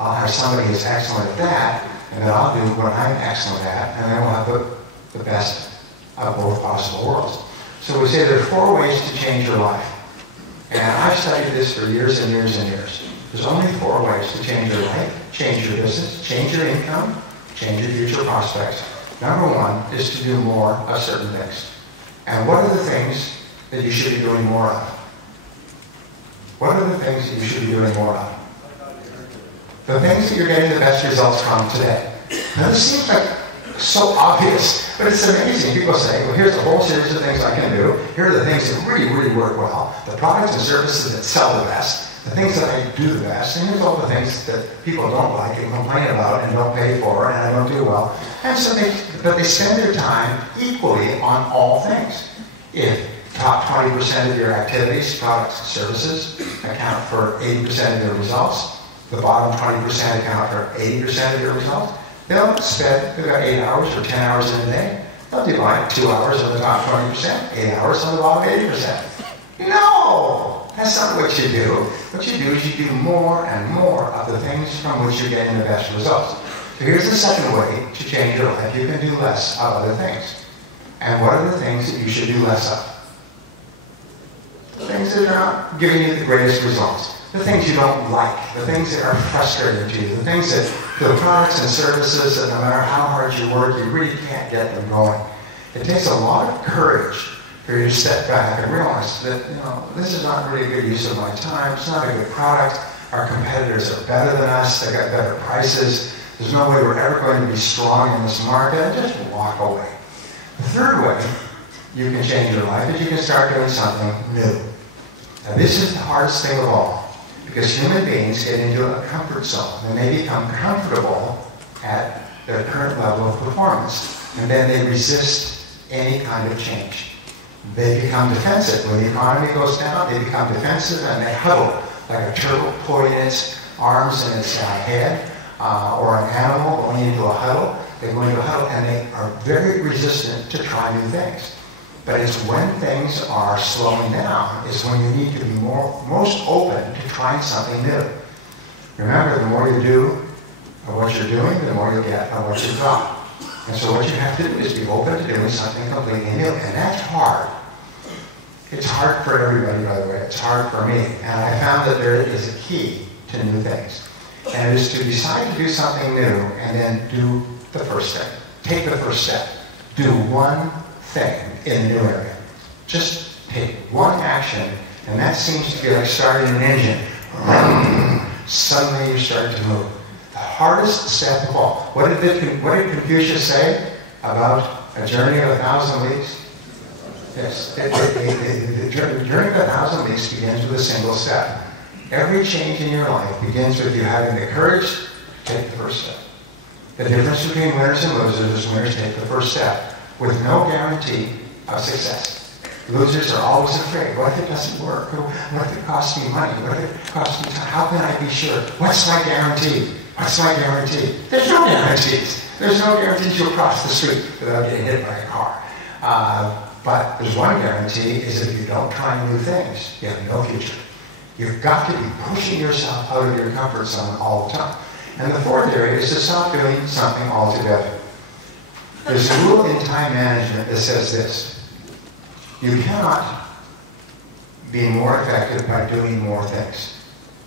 I'll have somebody who's excellent at that, and then I'll do what I'm excellent at, and then we'll have the best of both possible worlds. So we say there are 4 ways to change your life. And I've studied this for years and years and years. There's only 4 ways to change your life, change your business, change your income, change your future prospects. Number 1 is to do more of certain things. And what are the things that you should be doing more of? What are the things that you should be doing more of? The things that you're getting the best results from today. Now this seems like so obvious, but it's amazing. People say, well, here's a whole series of things I can do. Here are the things that really, really work well. The products and services that sell the best. The things that I do the best. And here's all the things that people don't like and complain about and don't pay for and I don't do well. And so but they spend their time equally on all things. If top 20% of your activities, products, and services account for 80% of your results, the bottom 20% account for 80% of your results, they've got 8 hours or 10 hours in a day. They'll divide 2 hours on the top 20%, 8 hours on the bottom 80%. No! That's not what you do. What you do is you do more and more of the things from which you're getting the best results. So here's the second way to change your life. You can do less of other things. And what are the things that you should do less of? The things that are not giving you the greatest results. The things you don't like, the things that are frustrating to you, the things that, the products and services that no matter how hard you work, you really can't get them going. It takes a lot of courage for you to step back and realize that, this is not really a good use of my time, it's not a good product, our competitors are better than us, they've got better prices, there's no way we're ever going to be strong in this market, and just walk away. The third way you can change your life is you can start doing something new. Now this is the hardest thing of all. Because human beings get into a comfort zone and they become comfortable at their current level of performance. And then they resist any kind of change. They become defensive. When the economy goes down, they become defensive and they huddle like a turtle pulling its arms in its head or an animal going into a huddle. They go into a huddle and they are very resistant to try new things. But it's when things are slowing down is when you need to be most open to trying something new. Remember, the more you do of what you're doing, the more you get of what you drop. And so what you have to do is be open to doing something completely new. And that's hard. It's hard for everybody, by the way. It's hard for me. And I found that there is a key to new things. And it is to decide to do something new and then do the first step. Take the first step. Do one thing in the new area. Just take one action, and that seems to be like starting an engine. Suddenly you start to move. The hardest step of all. What did Confucius say about a journey of 1,000 leagues? Yes, the journey of 1,000 leagues begins with a single step. Every change in your life begins with you having the courage to take the first step. The difference between winners and losers is winners take the first step with no guarantee of success. Losers are always afraid. What if it doesn't work? What if it costs me money? What if it costs me time? How can I be sure? What's my guarantee? What's my guarantee? There's no guarantees. There's no guarantees you'll cross the street without getting hit by a car. But there's one guarantee is if you don't try new things, you have no future. You've got to be pushing yourself out of your comfort zone all the time. And the fourth area is to stop doing something altogether. There's a rule in time management that says this. You cannot be more effective by doing more things.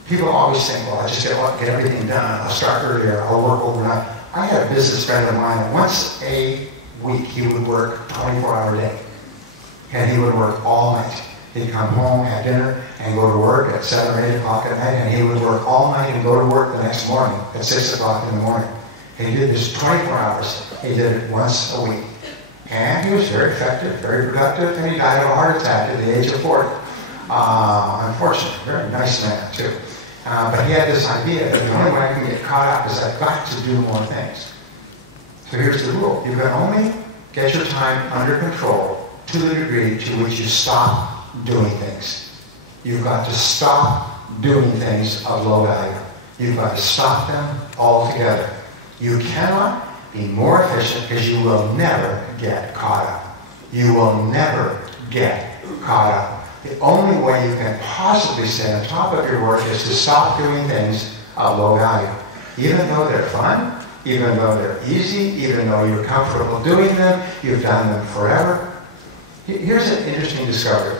People always think, well, I just get everything done. I'll start earlier. I'll work overnight. I had a business friend of mine, and once a week he would work a 24-hour day. And he would work all night. He'd come home, have dinner, and go to work at 7 or 8 o'clock at night, and he would work all night and go to work the next morning at 6 o'clock in the morning. And he did this 24 hours. He did it once a week. And he was very effective, very productive, and he died of a heart attack at the age of 40. Unfortunately, very nice man, too. But he had this idea that the only way I can get caught up is I've got to do more things. So here's the rule. You can only get your time under control to the degree to which you stop doing things. You've got to stop doing things of low value. You've got to stop them altogether. You cannot be more efficient because you will never get caught up. You will never get caught up. The only way you can possibly stay on top of your work is to stop doing things of low value. Even though they're fun, even though they're easy, even though you're comfortable doing them, you've done them forever. Here's an interesting discovery.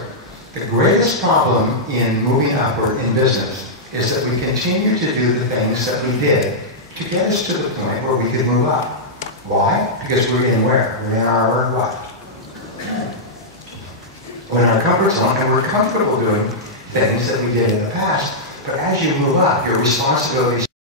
The greatest problem in moving upward in business is that we continue to do the things that we did to get us to the point where we could move up. Why? Because we're in where? We're in our what? We're in our comfort zone, and we're comfortable doing things that we did in the past. But as you move up, your responsibilities